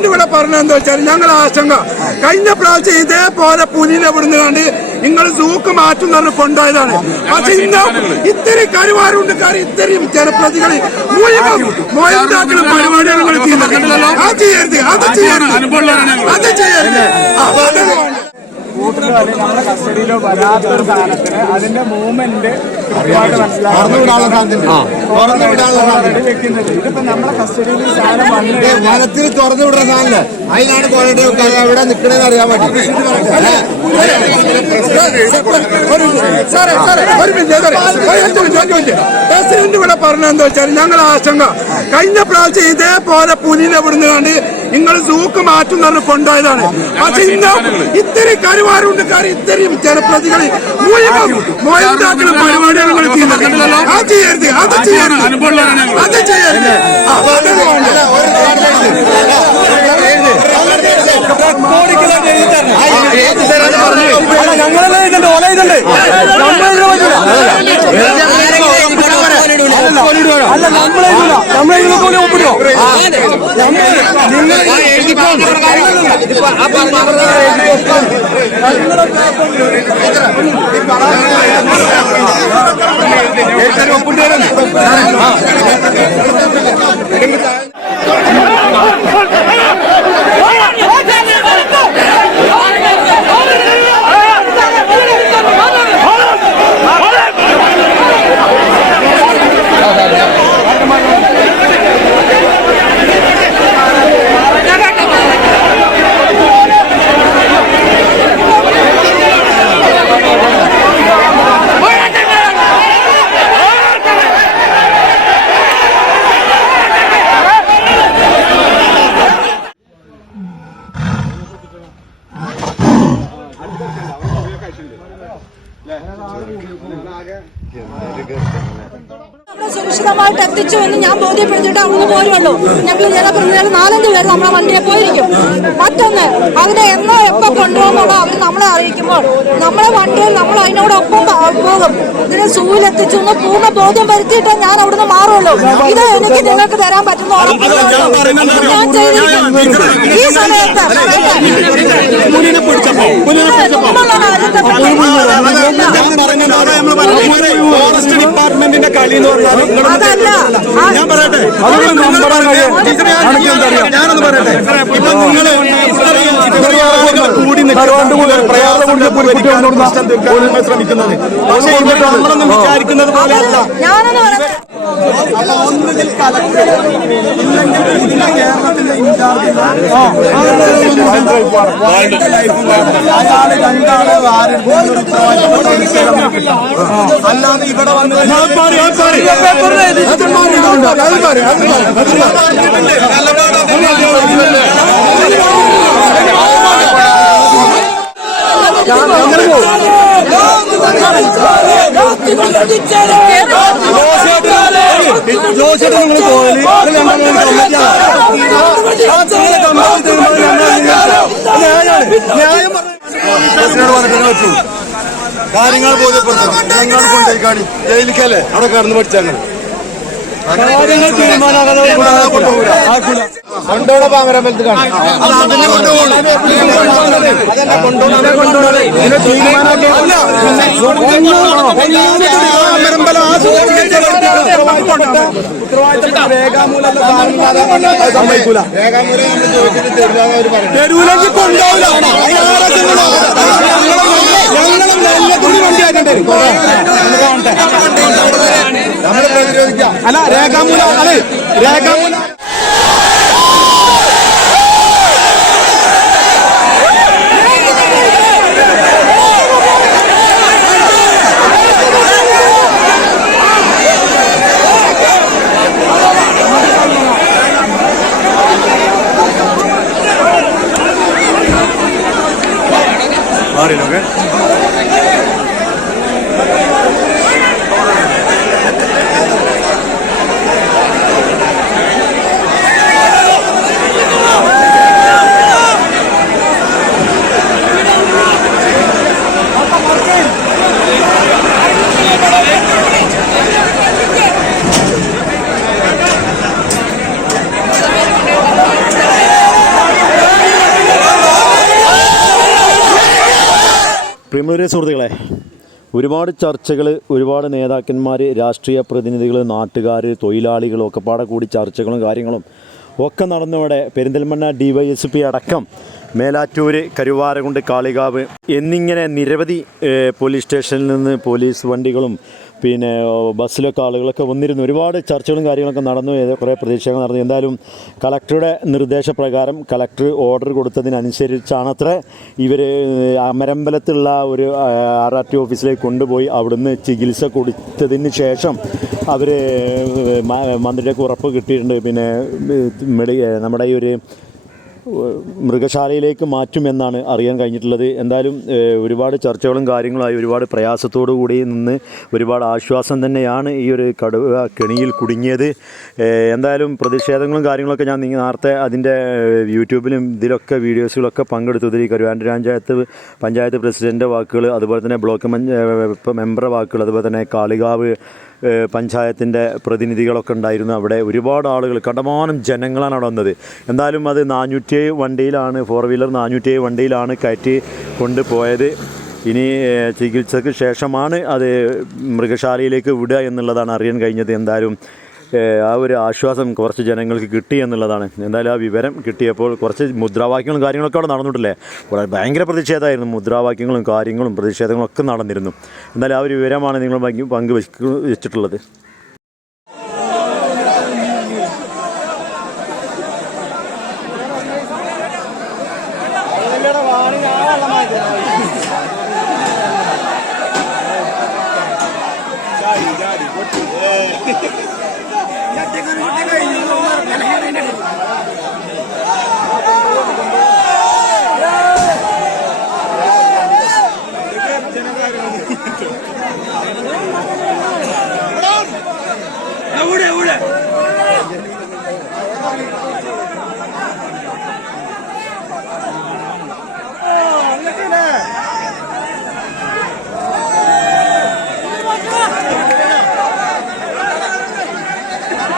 President ഇവിടെ പറഞ്ഞെന്താ വെച്ചാൽ ഞങ്ങൾ ആശങ്ക. കഴിഞ്ഞ പ്രാവശ്യം ഇതേപോലെ പുലിനെ വിടുന്ന കണ്ട് നിങ്ങൾ സൂക്ക് മാറ്റും പറഞ്ഞ് കൊണ്ടുപോയതാണ്. പക്ഷെ ഇന്ന് ഇത്തിരി കരുവാരുണ്ട് കാര്യം ഇത്രയും ജനപ്രതികൾ മുഴുവൻ പരിപാടികൾ നിങ്ങൾ ചെയ്യുന്നത്. അത് ചെയ്യരുത് അത് ചെയ്യരുത് അത് ചെയ്യരുത്. നമ്മുടെ കസ്റ്റഡിയിലോ വരാത്തൊരു സാധനത്തിന് അതിന്റെ മൂവ്മെന്റ് കൃത്യമായിട്ട് മനസ്സിലാക്കി വെക്കുന്നത്. ഇതിപ്പോ നമ്മുടെ കസ്റ്റഡിയിൽ ഈ സാധനം വന്നു വനത്തിൽ തുറന്നു വിടുന്ന സാധനം അതിനാണ് കോഴയുടെ എവിടെ നിൽക്കണേന്ന് അറിയാൻ പറ്റി. ഒരു മിനിറ്റ് ഒരു മിനിറ്റ്. പറഞ്ഞെന്താ വെച്ചാൽ ഞങ്ങൾ ആശങ്ക കഴിഞ്ഞ പ്രാവശ്യം ഇതേപോലെ പുലിനെ വിടുന്ന കണ്ട് നിങ്ങൾ സൂക്ക് മാറ്റുന്ന പറഞ്ഞ് കൊണ്ടുപോയതാണ് പക്ഷെ ഇന്ന് ഇത്തിരി കരുവാരുണ്ട് കാര്യം ഇത്രയും ജനപ്രതികൾ മുഴുവൻ മൊയന്താക്കളും പരിപാടികൾ നിങ്ങൾ ചെയ്യുന്നത് അത് ചെയ്യരുത് അത് ചെയ്യരുത് അത്. ഞങ്ങളെല്ലാം ഇതുണ്ട് ഓല ഇതുണ്ട് അല്ല നമ്മളെ നമ്മളെ പോലെ ഒപ്പിടോ അവിടെ സുരക്ഷിതമായിട്ട് എത്തിച്ചു എന്ന് ഞാൻ ബോധ്യപ്പെടുത്തിയിട്ട് അവിടുന്ന് പോരുള്ളൂ ഞങ്ങൾ ജനപ്രതിനിധികൾ നാലഞ്ച് പേര് നമ്മളെ വണ്ടിയെ പോയിരിക്കും മറ്റൊന്ന് അതിനെ എന്നോ എപ്പോ കൊണ്ടുപോകുമ്പോഴോ അവർ നമ്മളെ അറിയിക്കുമ്പോൾ നമ്മളെ വണ്ടിയിൽ നമ്മൾ അതിനോടൊപ്പം പോകും ഇതിനെ സൂയിലെത്തിച്ചു എന്ന് പൂർണ ബോധ്യം വരുത്തിയിട്ടേ ഞാൻ അവിടുന്ന് മാറുള്ളൂ ഇത് എനിക്ക് നിങ്ങൾക്ക് തരാൻ പറ്റുന്ന ഞാൻ ചെയ്തിരിക്കും ഈ സമയത്ത് ഫോറസ്റ്റ് ഡിപ്പാർട്ട്മെന്റിന്റെ കളി എന്ന് പറഞ്ഞാൽ ഞാൻ പറയട്ടെ ഞാനൊന്ന് പറയട്ടെ ഇപ്പൊ നിങ്ങൾ കൂടി പ്രയാസം തീർക്കാൻ ശ്രമിക്കുന്നത് പക്ഷേ ഇവിടെ നമ്മളൊന്നും വിചാരിക്കുന്നത് പോലെ അല്ല അപ്പൊ ഒന്നുകിൽ കലക്ടർ ഇല്ലെങ്കിൽ ഇതിന്റെ കേരളത്തിന്റെ ഇൻചാർജ് അയാൾ രണ്ടാളെ ഒരു ഉത്തരവാദിത്തം ഒരു സ്ഥലം കിട്ടാം. നിങ്ങൾ ന്യായം കാര്യങ്ങൾ ബോധ്യപ്പെടുത്തണം. ഞങ്ങൾ കൊണ്ടുപോയി കാണി ജയിലിക്കല്ലേ അവിടെ കടന്നു പഠിച്ചാൽ കൊണ്ടോടെ കാണാം പാമരമ്പലം ആ സമ്മതിക്കൂല തെരുവിലേക്ക് കൊണ്ടുപോകില്ല ഞങ്ങളും നല്ല തുണി വണ്ടി അല്ല രേഖാമൂലം അതെ രേഖാമൂലം പ്രിയമുള്ളവരെ സുഹൃത്തുക്കളെ ഒരുപാട് ചർച്ചകൾ ഒരുപാട് നേതാക്കന്മാർ രാഷ്ട്രീയ പ്രതിനിധികൾ നാട്ടുകാർ തൊഴിലാളികൾ ഒക്കെ പാടെ കൂടി ചർച്ചകളും കാര്യങ്ങളും ഒക്കെ നടന്നവിടെ Perinthalmanna D Y S P അടക്കം മേലാറ്റൂര് കരുവാരകുണ്ട് കാളികാവ് എന്നിങ്ങനെ നിരവധി പോലീസ് സ്റ്റേഷനിൽ നിന്ന് പോലീസ് വണ്ടികളും പിന്നെ ബസ്സിലൊക്കെ ആളുകളൊക്കെ വന്നിരുന്നു. ഒരുപാട് ചർച്ചകളും കാര്യങ്ങളൊക്കെ നടന്നു. കുറേ പ്രതീക്ഷകൾ നടന്നു. എന്തായാലും കളക്ടറുടെ നിർദ്ദേശപ്രകാരം കളക്ടർ ഓർഡർ കൊടുത്തതിനനുസരിച്ചാണ് അത്ര ഇവർ അമരമ്പലത്തുള്ള ഒരു ആർ ആർ ടി ഓഫീസിലേക്ക് കൊണ്ടുപോയി അവിടുന്ന് ചികിത്സ കൊടുത്തതിന് ശേഷം അവർ മന്ത്രിയുടെ ഉറപ്പ് കിട്ടിയിട്ടുണ്ട്. പിന്നെ മെഡി നമ്മുടെ ഈ ഒരു മൃഗശാലയിലേക്ക് മാറ്റുമെന്നാണ് അറിയാൻ കഴിഞ്ഞിട്ടുള്ളത്. എന്തായാലും ഒരുപാട് ചർച്ചകളും കാര്യങ്ങളായി ഒരുപാട് പ്രയാസത്തോടു കൂടി നിന്ന് ഒരുപാട് ആശ്വാസം തന്നെയാണ് ഈ ഒരു കടുവ കെണിയിൽ കുടുങ്ങിയത്. എന്തായാലും പ്രതിഷേധങ്ങളും കാര്യങ്ങളൊക്കെ ഞാൻ നേരത്തെ അതിന്റെ യൂട്യൂബിലും ഇതിലൊക്കെ വീഡിയോസുകളൊക്കെ പങ്കെടുത്തു. ഇതിൽ കരുവാന്റെ പഞ്ചായത്ത് പഞ്ചായത്ത് പ്രസിഡന്റ് വാക്കുകൾ അതുപോലെ തന്നെ ബ്ലോക്ക് മെമ്പറുടെ വാക്കുകൾ അതുപോലെ തന്നെ കാളികാവ് പഞ്ചായത്തിന്റെ പ്രതിനിധികളൊക്കെ ഉണ്ടായിരുന്നു. അവിടെ ഒരുപാട് ആളുകൾ കണ്ടമാനം ജനങ്ങളാണ് അവിടെ വന്നത്. എന്തായാലും അത് നാനൂറ്റിയേഴ് വണ്ടിയിലാണ് ഫോർ വീലർ നാനൂറ്റിയേഴ് വണ്ടിയിലാണ് കയറ്റി കൊണ്ടുപോയത്. ഇനി ചികിത്സയ്ക്ക് ശേഷമാണ് അത് മൃഗശാലയിലേക്ക് വിടുക എന്നുള്ളതാണ് അറിയാൻ കഴിഞ്ഞത്. എന്തായാലും ആ ഒരു ആശ്വാസം കുറച്ച് ജനങ്ങൾക്ക് കിട്ടി എന്നുള്ളതാണ്. എന്തായാലും ആ വിവരം കിട്ടിയപ്പോൾ കുറച്ച് മുദ്രാവാക്യങ്ങളും കാര്യങ്ങളൊക്കെ അവിടെ നടന്നിട്ടില്ലേ? വളരെ ഭയങ്കര പ്രതിഷേധമായിരുന്നു. മുദ്രാവാക്യങ്ങളും കാര്യങ്ങളും പ്രതിഷേധങ്ങളും ഒക്കെ നടന്നിരുന്നു. എന്നാലും ആ ഒരു വിവരമാണ് നിങ്ങൾ പങ്ക് കുട്ടി കഴിഞ്ഞു.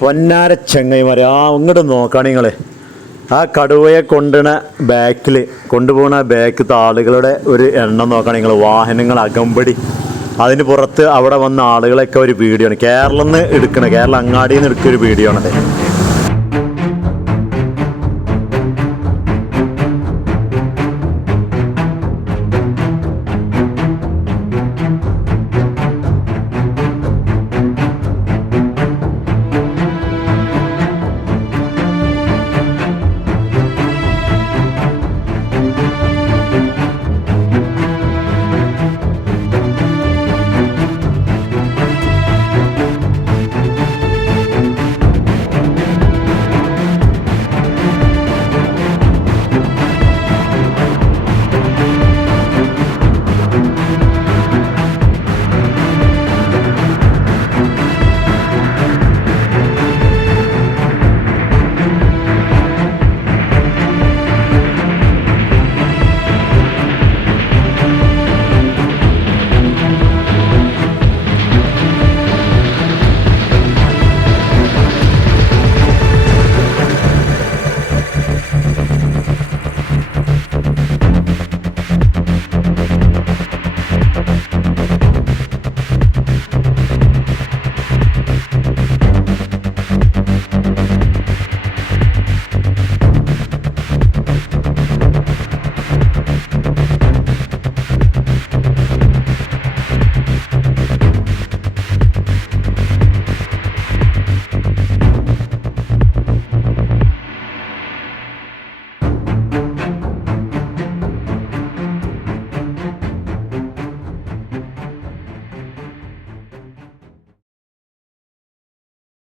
പൊന്നാര ചെങ്ങൈമാരെ ആ അങ്ങോട്ട് നോക്കണം നിങ്ങൾ ആ കടുവയെ കൊണ്ടുവണ ബാക്കിൽ കൊണ്ടുപോകുന്ന ബാക്കിലത്തെ ആളുകളുടെ ഒരു എണ്ണം നോക്കണം നിങ്ങൾ വാഹനങ്ങൾ അകമ്പടി. അതിന് പുറത്ത് അവിടെ വന്ന ആളുകളൊക്കെ ഒരു വീഡിയോ ആണ്. കേരളം നിന്ന് എടുക്കണേ കേരള അങ്ങാടിയിൽ നിന്ന് എടുക്കുന്ന ഒരു വീഡിയോ ആണത്.